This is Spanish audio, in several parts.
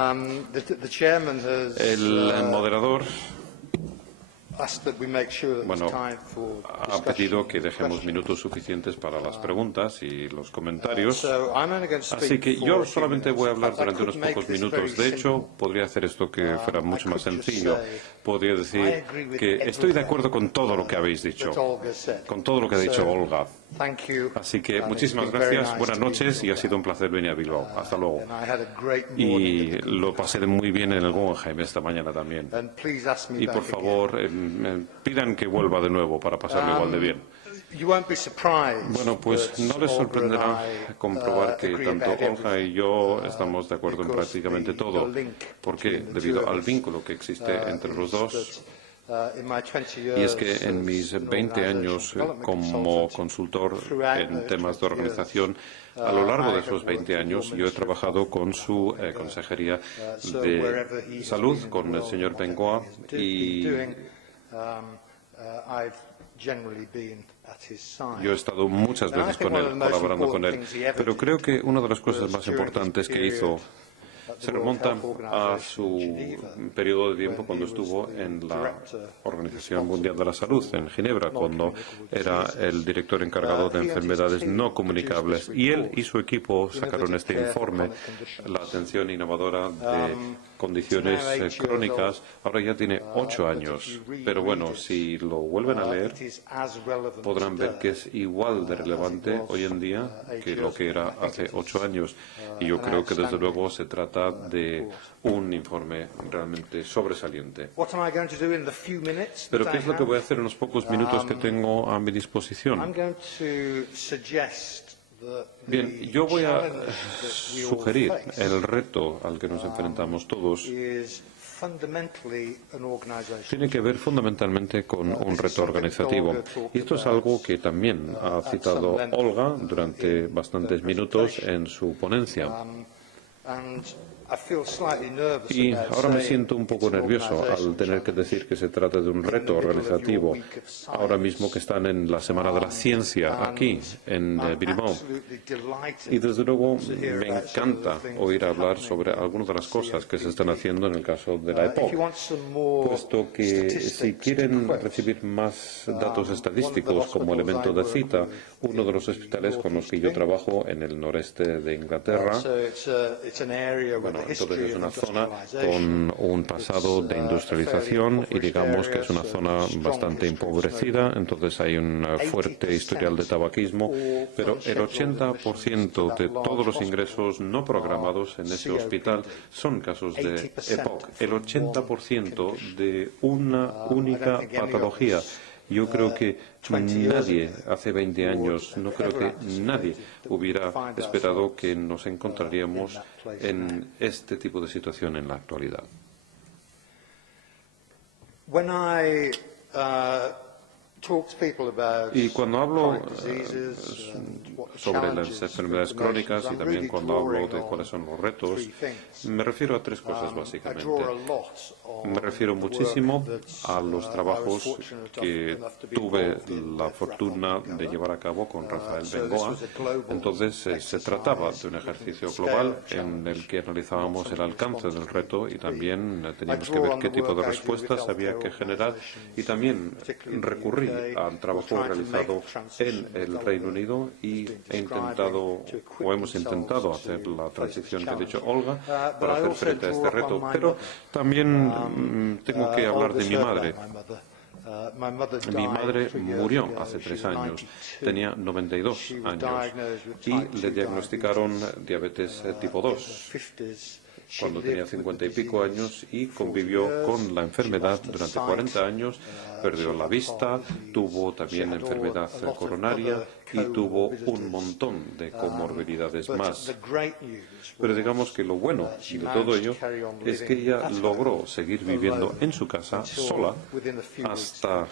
El moderador ha pedido que dejemos minutos suficientes para las preguntas y los comentarios. Así que yo solamente voy a hablar durante unos pocos minutos. De hecho, podría hacer esto que fuera mucho más sencillo. Podría decir que estoy de acuerdo con todo lo que habéis dicho, con todo lo que ha dicho Olga. Así que muchísimas gracias, buenas noches y ha sido un placer venir a Bilbao. Hasta luego. Y lo pasé muy bien en el Guggenheim esta mañana también. Y por favor, pidan que vuelva de nuevo para pasarlo igual de bien. Bueno, pues no les sorprenderá comprobar que tanto Olga y yo estamos de acuerdo en prácticamente todo. ¿Por qué? Debido al vínculo que existe entre los dos. Y es que en mis 20 años como consultor en temas de organización, a lo largo de esos 20 años yo he trabajado con su Consejería de Salud, con el señor Bengoa, y yo he estado muchas veces con él, colaborando con él. Pero creo que una de las cosas más importantes que hizo se remonta a su periodo de tiempo cuando estuvo en la Organización Mundial de la Salud, en Ginebra, cuando era el director encargado de enfermedades no comunicables. Y él y su equipo sacaron este informe, la atención innovadora de condiciones crónicas. Ahora ya tiene 8 años. Pero bueno, si lo vuelven a leer, podrán ver que es igual de relevante hoy en día que lo que era hace 8 años. Y yo creo que desde luego se trata de un informe realmente sobresaliente. Pero ¿qué es lo que voy a hacer en los pocos minutos que tengo a mi disposición? Bien, yo voy a sugerir el reto al que nos enfrentamos todos. Tiene que ver fundamentalmente con un reto organizativo. Y esto es algo que también ha citado Olga durante bastantes minutos en su ponencia. Y ahora me siento un poco nervioso al tener que decir que se trata de un reto organizativo, ahora mismo que están en la Semana de la Ciencia aquí, en Bilbao. Y desde luego me encanta oír hablar sobre algunas de las cosas que se están haciendo en el caso de la EPOC, puesto que si quieren recibir más datos estadísticos como elemento de cita, uno de los hospitales con los que yo trabajo en el noreste de Inglaterra, entonces es una zona con un pasado de industrialización y digamos que es una zona bastante empobrecida, entonces hay un fuerte historial de tabaquismo, pero el 80% de todos los ingresos no programados en ese hospital son casos de EPOC, el 80% de una única patología. Yo creo que nadie, hace 20 años, no creo que nadie hubiera esperado que nos encontraríamos en este tipo de situación en la actualidad. Y cuando hablo sobre las enfermedades crónicas y también cuando hablo de cuáles son los retos, me refiero a tres cosas básicamente. Me refiero muchísimo a los trabajos que tuve la fortuna de llevar a cabo con Rafael Bengoa. Entonces se trataba de un ejercicio global en el que analizábamos el alcance del reto y también teníamos que ver qué tipo de respuestas había que generar y también recurrir al trabajo realizado en el Reino Unido y hemos intentado hacer la transición que ha dicho Olga para hacer frente a este reto. Pero también tengo que hablar de mi madre. Mi madre murió hace 3 años, tenía 92 años y le diagnosticaron diabetes tipo 2. Cuando tenía 50 y pico años y convivió con la enfermedad durante 40 años, perdió la vista, tuvo también enfermedad coronaria y tuvo un montón de comorbilidades más. Pero digamos que lo bueno de todo ello es que ella logró seguir viviendo en su casa sola hasta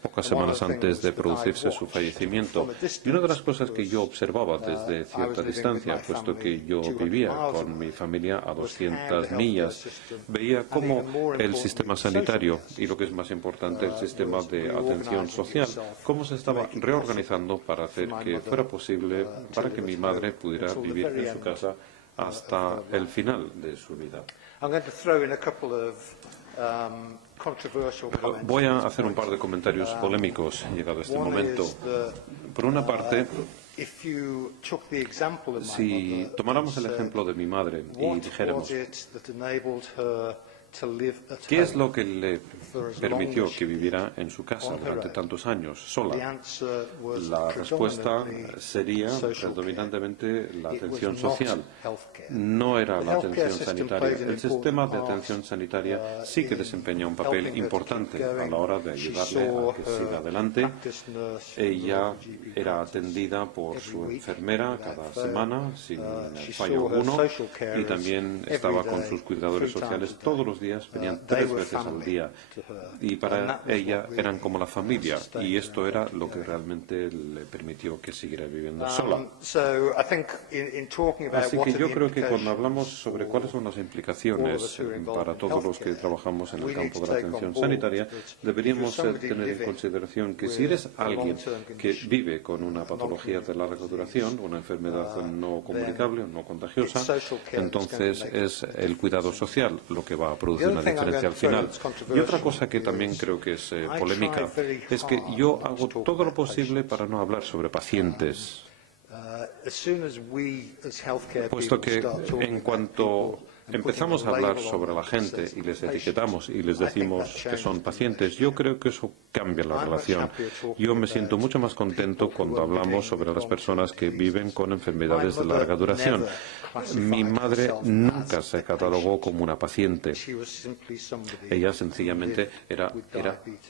pocas semanas antes de producirse su fallecimiento. Y una de las cosas que yo observaba desde cierta distancia, puesto que yo vivía con mi familia a 200 millas, veía cómo el sistema sanitario y lo que es más importante, el sistema de atención social, cómo se estaba reorganizando para hacer que fuera posible para que mi madre pudiera vivir en su casa hasta el final de su vida. Voy a hacer un par de comentarios polémicos llegado este momento. Por una parte, si tomáramos el ejemplo de mi madre y dijéramos, ¿qué es lo que le permitió que viviera en su casa durante tantos años, sola? La respuesta sería predominantemente la atención social. No era la atención sanitaria. El sistema de atención sanitaria sí que desempeña un papel importante a la hora de ayudarle a que siga adelante. Ella era atendida por su enfermera cada semana, sin fallo alguno, y también estaba con sus cuidadores sociales todos los días. Venían 3 veces al día y para ella eran como la familia, y esto era lo que realmente le permitió que siguiera viviendo sola. Así que yo creo que cuando hablamos sobre cuáles son las implicaciones para todos los que trabajamos en el campo de la atención sanitaria, deberíamos tener en consideración que si eres alguien que vive con una patología de larga duración, una enfermedad no comunicable o no contagiosa, entonces es el cuidado social lo que va a producir una diferencia al final. Y otra cosa que también creo que es polémica es que yo hago todo lo posible para no hablar sobre pacientes, puesto que en cuanto empezamos a hablar sobre la gente y les etiquetamos y les decimos que son pacientes, yo creo que eso cambia la relación. Yo me siento mucho más contento cuando hablamos sobre las personas que viven con enfermedades de larga duración. Mi madre nunca se catalogó como una paciente. Ella sencillamente era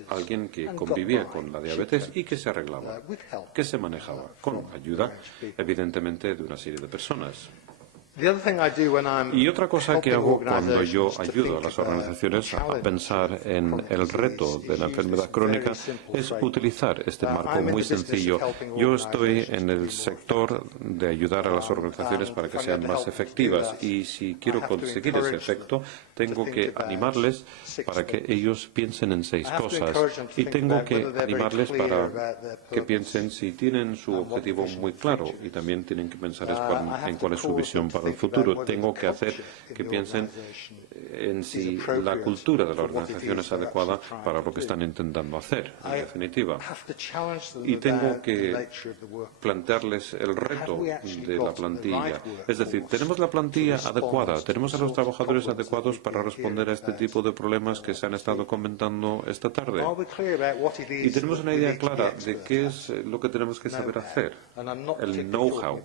alguien que convivía con la diabetes y que se arreglaba, que se manejaba con ayuda, evidentemente, de una serie de personas. Y otra cosa que hago cuando yo ayudo a las organizaciones a pensar en el reto de la enfermedad crónica es utilizar este marco muy sencillo. Yo estoy en el sector de ayudar a las organizaciones para que sean más efectivas, y si quiero conseguir ese efecto, tengo que animarles para que ellos piensen en 6 cosas, y tengo que animarles para que piensen si tienen su objetivo muy claro, y también tienen que pensar en cuál es su visión para el futuro. Tengo que hacer que piensen en si la cultura de la organización es adecuada para lo que están intentando hacer, en definitiva. Y tengo que plantearles el reto de la plantilla. Es decir, tenemos la plantilla adecuada, tenemos a los trabajadores adecuados para responder a este tipo de problemas que se han estado comentando esta tarde. Y tenemos una idea clara de qué es lo que tenemos que saber hacer, el know-how.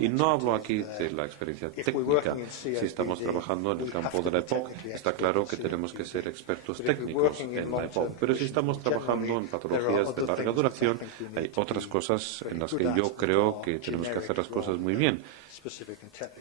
Y no hablo aquí de la experiencia técnica. Si estamos trabajando en el campo de la EPOC, está claro que tenemos que ser expertos técnicos en la EPOC. Pero si estamos trabajando en patologías de larga duración, hay otras cosas en las que yo creo que tenemos que hacer las cosas muy bien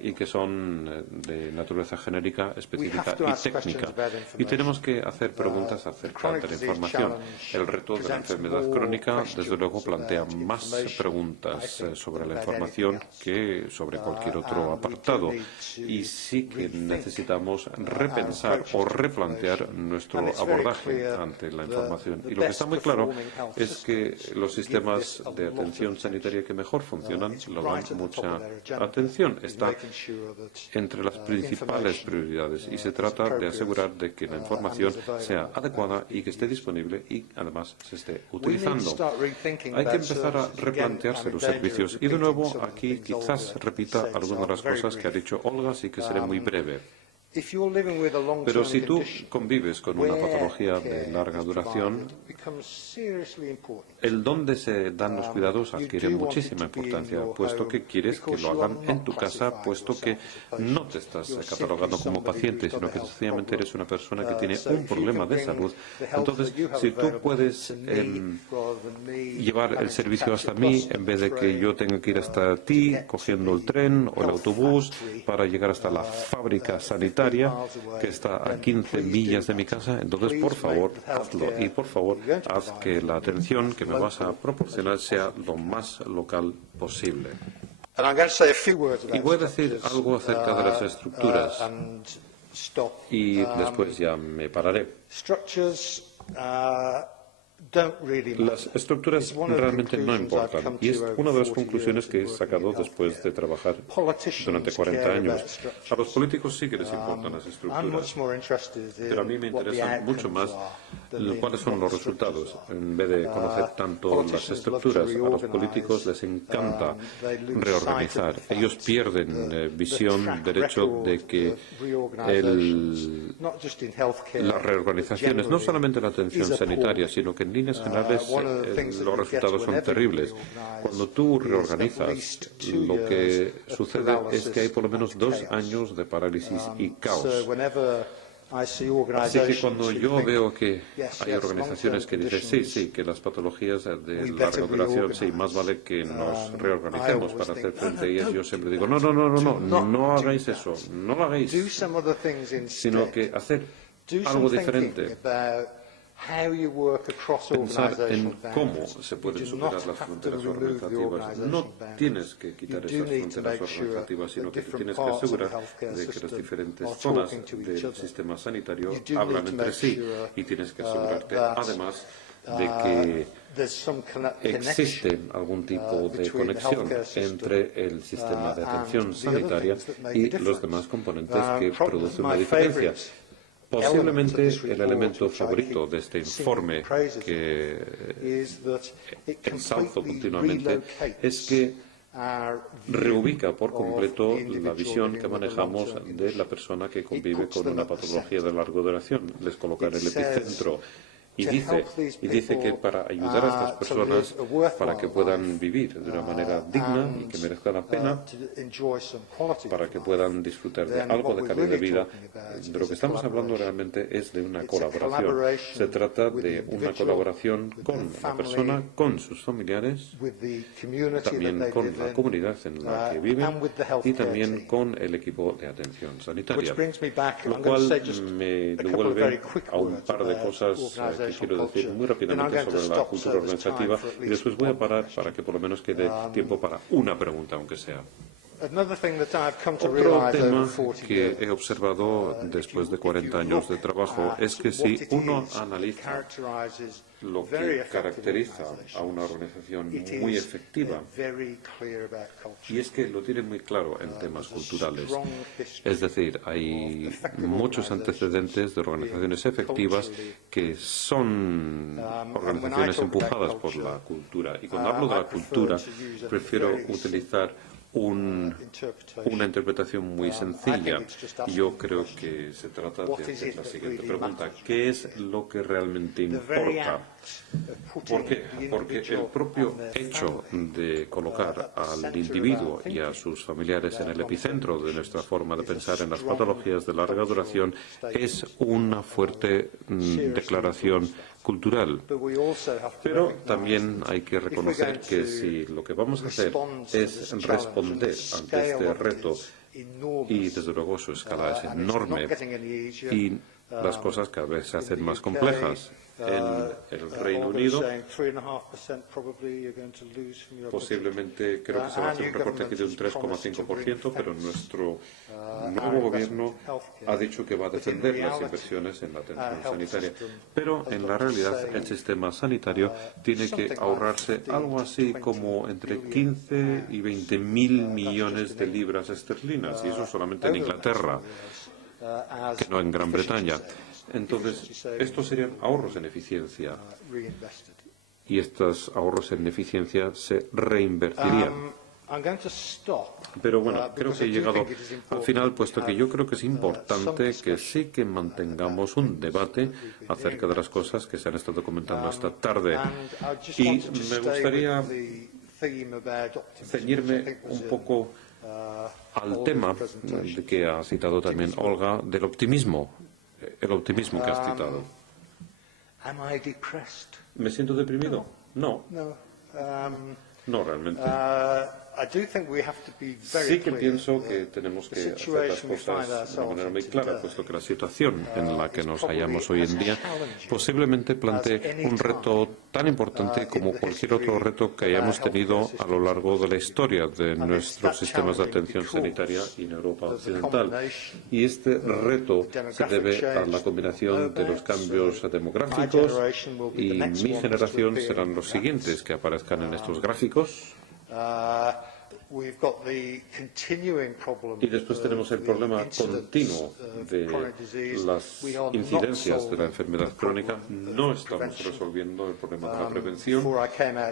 y que son de naturaleza genérica, específica y técnica. Y tenemos que hacer preguntas acerca de la información. El reto de la enfermedad crónica, desde luego, plantea más preguntas sobre la información que sobre cualquier otro apartado, y sí que necesitamos repensar o replantear nuestro abordaje ante la información. Y lo que está muy claro es que los sistemas de atención sanitaria que mejor funcionan lo dan mucha atención. Está entre las principales prioridades, y se trata de asegurar de que la información sea adecuada y que esté disponible y además se esté utilizando. Hay que empezar a replantearse los servicios, y de nuevo aquí quizás repita algunas de las cosas que ha dicho Olga, así que seré muy breve. Pero si tú convives con una patología de larga duración, el dónde se dan los cuidados adquiere muchísima importancia, puesto que quieres que lo hagan en tu casa, puesto que no te estás catalogando como paciente, sino que sencillamente eres una persona que tiene un problema de salud. Entonces, si tú puedes llevar el servicio hasta mí, en vez de que yo tenga que ir hasta ti, cogiendo el tren o el autobús para llegar hasta la fábrica sanitaria, que está a 15 millas de mi casa, entonces por favor hazlo, y por favor haz que la atención que me vas a proporcionar sea lo más local posible. Y voy a decir algo acerca de las estructuras y después ya me pararé. Las estructuras realmente no importan, y es una de las conclusiones que he sacado después de trabajar durante 40 años. A los políticos sí que les importan las estructuras, pero a mí me interesan mucho más cuáles son los resultados. En vez de conocer tanto las estructuras, a los políticos les encanta reorganizar. Ellos pierden visión del hecho de que las reorganizaciones, no solamente la atención sanitaria, sino que en líneas generales los resultados son terribles. Cuando tú reorganizas, lo que sucede es que hay por lo menos 2 años de parálisis y caos. Así que cuando yo veo que hay organizaciones que dicen sí, que las patologías de larga duración, sí, más vale que nos reorganicemos para hacer frente a ellas, yo siempre digo, no hagáis eso, no lo hagáis, sino que hacer algo diferente. Pensar en cómo se pueden superar las fronteras organizativas. No tienes que quitar esas fronteras organizativas, sino que te tienes que asegurar de que las diferentes zonas del sistema sanitario hablan entre sí, y tienes que asegurarte además de que existe algún tipo de conexión entre el sistema de atención sanitaria y los demás componentes que producen una diferencia. Posiblemente el elemento favorito de este informe que ensalzo continuamente es que reubica por completo la visión que manejamos de la persona que convive con una patología de larga duración. Les coloca en el epicentro. Y dice que para ayudar a estas personas, para que puedan vivir de una manera digna y que merezca la pena, para que puedan disfrutar de algo de calidad de vida, de lo que estamos hablando realmente es de una colaboración. Se trata de una colaboración con la persona, con sus familiares, también con la comunidad en la que viven y también con el equipo de atención sanitaria. Lo cual me devuelve a un par de cosas que quiero decir muy rápidamente sobre la cultura organizativa, y después voy a parar para que por lo menos quede tiempo para una pregunta, aunque sea. Otro tema que he observado después de 40 años de trabajo es que si uno analiza lo que caracteriza a una organización muy efectiva, y es que lo tiene muy claro en temas culturales. Es decir, hay muchos antecedentes de organizaciones efectivas que son organizaciones empujadas por la cultura. Y cuando hablo de la cultura, prefiero utilizar una interpretación muy sencilla. Yo creo que se trata de hacer la siguiente pregunta: ¿qué es lo que realmente importa? ¿Por qué? Porque el propio hecho de colocar al individuo y a sus familiares en el epicentro de nuestra forma de pensar en las patologías de larga duración es una fuerte declaración cultural. Pero también hay que reconocer que si lo que vamos a hacer es responder ante este reto, y desde luego su escala es enorme y las cosas cada vez se hacen más complejas. En el Reino Unido posiblemente creo que se va a hacer un recorte aquí de un 3,5%, pero nuestro nuevo gobierno ha dicho que va a defender las inversiones en la atención sanitaria. Pero en la realidad el sistema sanitario tiene que ahorrarse algo así como entre 15 y 20 mil millones de libras esterlinas, y eso solamente en Inglaterra, que no en Gran Bretaña. Entonces, estos serían ahorros en eficiencia, y estos ahorros en eficiencia se reinvertirían. Pero bueno, creo que he llegado al final, puesto que yo creo que es importante que sí que mantengamos un debate acerca de las cosas que se han estado comentando esta tarde. Y me gustaría ceñirme un poco al tema que ha citado también Olga, del optimismo. El optimismo que has citado. ¿Me siento deprimido? No. No, realmente. Sí que pienso que tenemos que hacer las cosas de una manera muy clara, puesto que la situación en la que nos hallamos hoy en día posiblemente plantee un reto tan importante como cualquier otro reto que hayamos tenido a lo largo de la historia de nuestros sistemas de atención sanitaria en Europa Occidental. Y este reto se debe a la combinación de los cambios demográficos, y mi generación serán los siguientes que aparezcan en estos gráficos. Y después tenemos el problema continuo de las incidencias de la enfermedad crónica. No estamos resolviendo el problema de la prevención.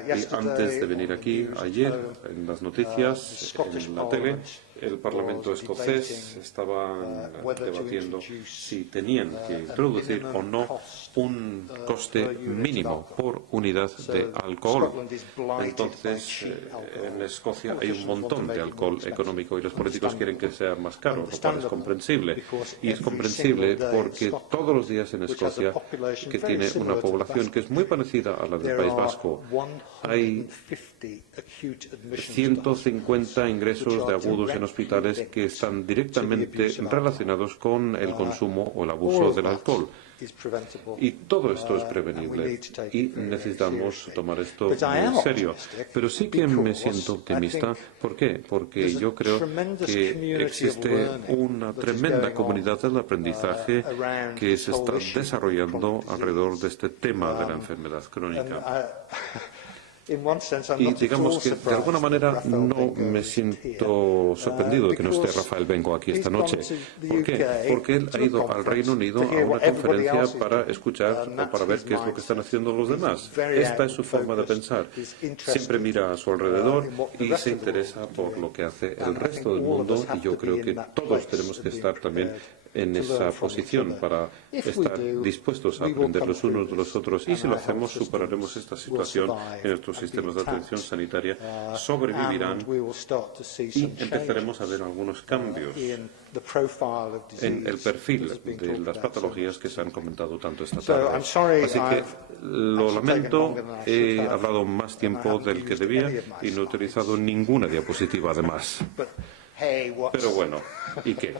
Y antes de venir aquí, ayer, en las noticias, en la tele, el Parlamento escocés estaba debatiendo si tenían que introducir o no un coste mínimo por unidad de alcohol. Entonces, en Escocia hay un montón de alcohol económico y los políticos quieren que sea más caro, lo cual es comprensible. Y es comprensible porque todos los días en Escocia, que tiene una población que es muy parecida a la del País Vasco, hay 150 ingresos de agudos en hospitales que están directamente relacionados con el consumo o el abuso del alcohol. Y todo esto es prevenible y necesitamos tomar esto muy en serio. Pero sí que me siento optimista. ¿Por qué? Porque yo creo que existe una tremenda comunidad del aprendizaje que se está desarrollando alrededor de este tema de la enfermedad crónica. Y digamos que de alguna manera no me siento sorprendido de que no esté Rafael Bengo aquí esta noche. ¿Por qué? Porque él ha ido al Reino Unido a una conferencia para escuchar o para ver qué es lo que están haciendo los demás. Esta es su forma de pensar. Siempre mira a su alrededor y se interesa por lo que hace el resto del mundo, y yo creo que todos tenemos que estar también en esa posición para estar dispuestos a aprender los unos de los otros, y si lo hacemos superaremos esta situación en nuestros sistemas de atención sanitaria, sobrevivirán y empezaremos a ver algunos cambios en el perfil de las patologías que se han comentado tanto esta tarde. Así que lo lamento, he hablado más tiempo del que debía y no he utilizado ninguna diapositiva además. Pero bueno, ¿y qué?